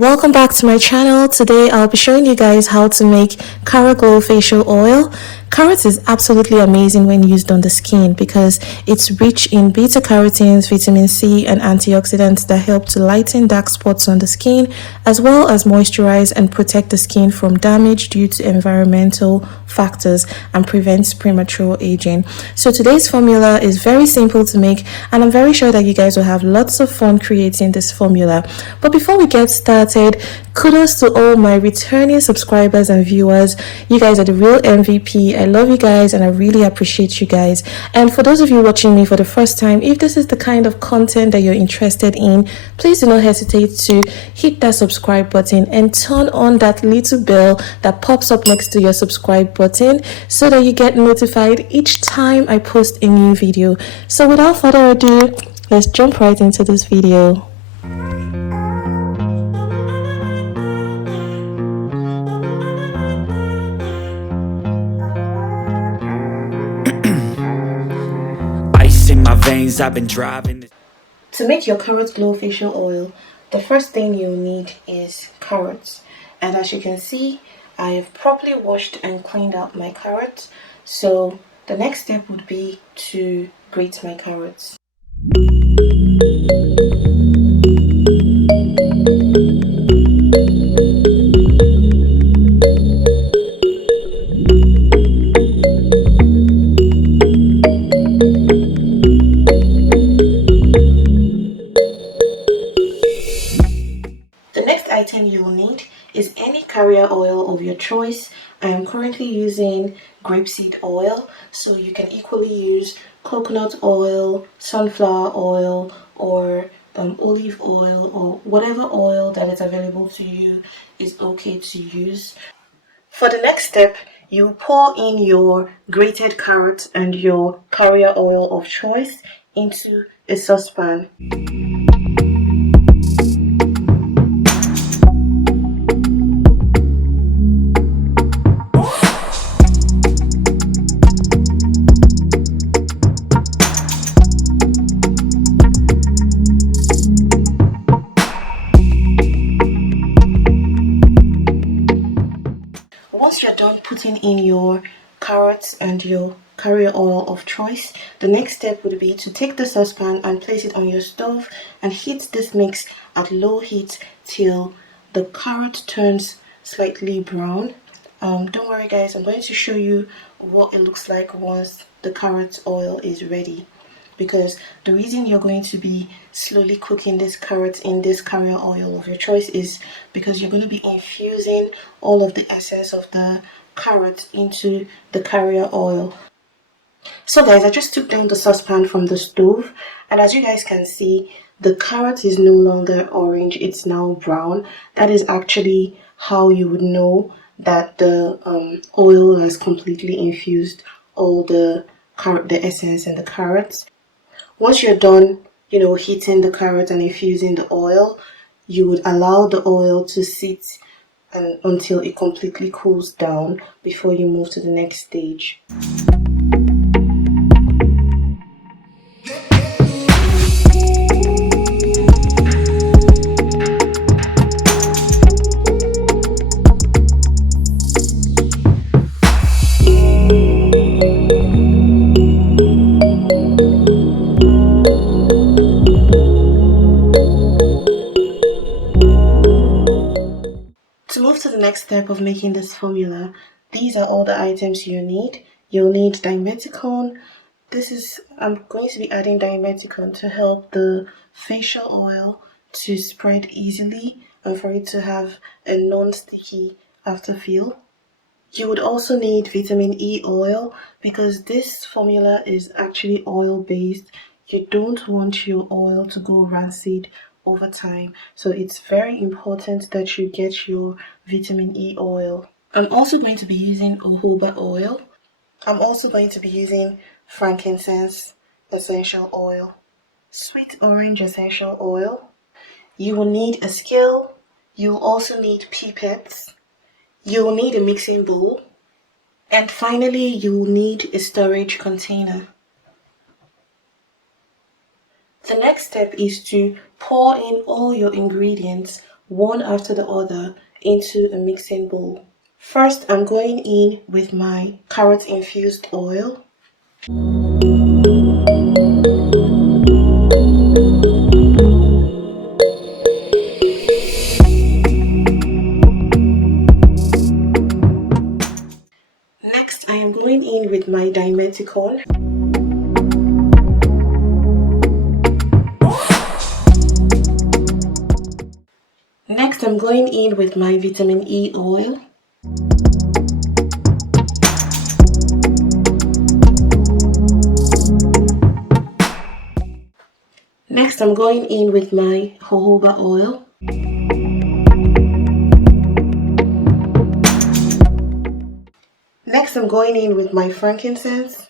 Welcome back to my channel. Today I'll be showing you guys how to make Carrot Glow facial oil. Carrot is absolutely amazing when used on the skin because it's rich in beta carotenes, vitamin C and antioxidants that help to lighten dark spots on the skin as well as moisturize and protect the skin from damage due to environmental factors and prevents premature aging. So today's formula is very simple to make and I'm very sure that you guys will have lots of fun creating this formula. But before we get started, kudos to all my returning subscribers and viewers. You guys are the real MVP. I love you guys and I really appreciate you guys. And for those of you watching me for the first time, if this is the kind of content that you're interested in, please do not hesitate to hit that subscribe button and turn on that little bell that pops up next to your subscribe button so that you get notified each time I post a new video. So without further ado, let's jump right into this video. In my veins, I've been driving. To make your Carrot Glow facial oil, the first thing you'll need is carrots. And as you can see, I have properly washed and cleaned out my carrots. So the next step would be to grate my carrots. The next item you'll need is any carrier oil of your choice. I am currently using grapeseed oil, so you can equally use coconut oil, sunflower oil, or olive oil, or whatever oil that is available to you is okay to use. For the next step, you pour in your grated carrots and your carrier oil of choice into a saucepan. Once you're done putting in your carrots and your carrier oil of choice, the next step would be to take the saucepan and place it on your stove and heat this mix at low heat till the carrot turns slightly brown. Don't worry guys, I'm going to show you what it looks like once the carrot oil is ready. Because the reason you're going to be slowly cooking this carrot in this carrier oil of your choice is because you're going to be infusing all of the essence of the carrot into the carrier oil. So guys, I just took down the saucepan from the stove, and as you guys can see, the carrot is no longer orange, it's now brown. That is actually how you would know that the oil has completely infused all the essence and the carrots. Once you're done, heating the carrot and infusing the oil, you would allow the oil to sit until it completely cools down before you move to the next stage. To move to the next step of making this formula, these are all the items you need. You'll need Dimethicone. I'm going to be adding Dimethicone to help the facial oil to spread easily and for it to have a non-sticky afterfeel. You would also need vitamin E oil because this formula is actually oil based. You don't want your oil to go rancid over time, so it's very important that you get your vitamin E oil. I'm also going to be using jojoba oil. I'm also going to be using frankincense essential oil, sweet orange essential oil. You will need a scale. You'll also need pipettes. You will need a mixing bowl, and finally you will need a storage container. The next step is to pour in all your ingredients one after the other into a mixing bowl. First, I'm going in with my carrot infused oil. Next, I am going in with my Dimethicone. Next, I'm going in with my vitamin E oil. Next, I'm going in with my jojoba oil. Next, I'm going in with my frankincense.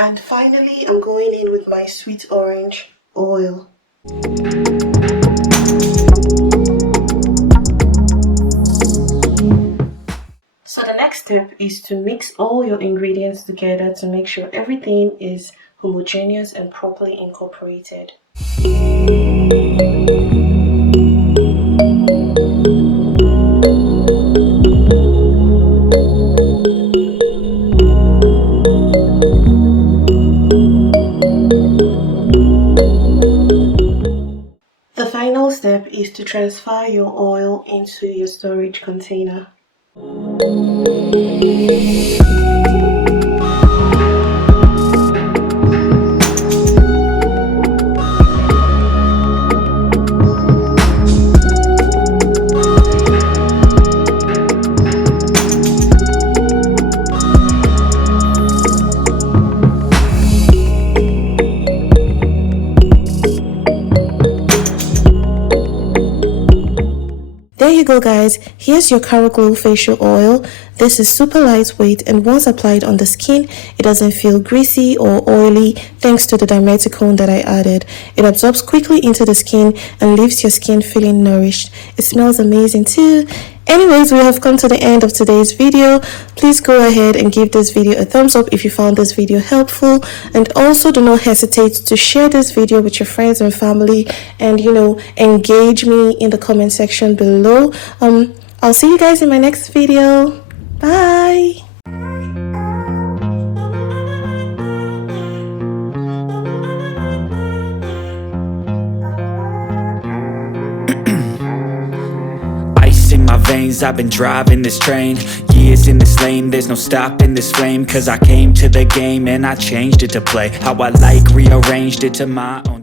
And finally, I'm going in with my sweet orange oil. So the next step is to mix all your ingredients together to make sure everything is homogeneous and properly incorporated. The final step is to transfer your oil into your storage container. There you go, guys. Here's your Cara Glow facial oil. This is super lightweight, and once applied on the skin, it doesn't feel greasy or oily thanks to the Dimethicone that I added. It absorbs quickly into the skin and leaves your skin feeling nourished. It smells amazing too. Anyways, we have come to the end of today's video. Please go ahead and give this video a thumbs up if you found this video helpful, and also do not hesitate to share this video with your friends and family, and engage me in the comment section below. I'll see you guys in my next video. Bye. In my veins, I've been driving this train. Years in this lane, there's no stopping this flame. Cause I came to the game and I changed it to play how I like, rearranged it to my own.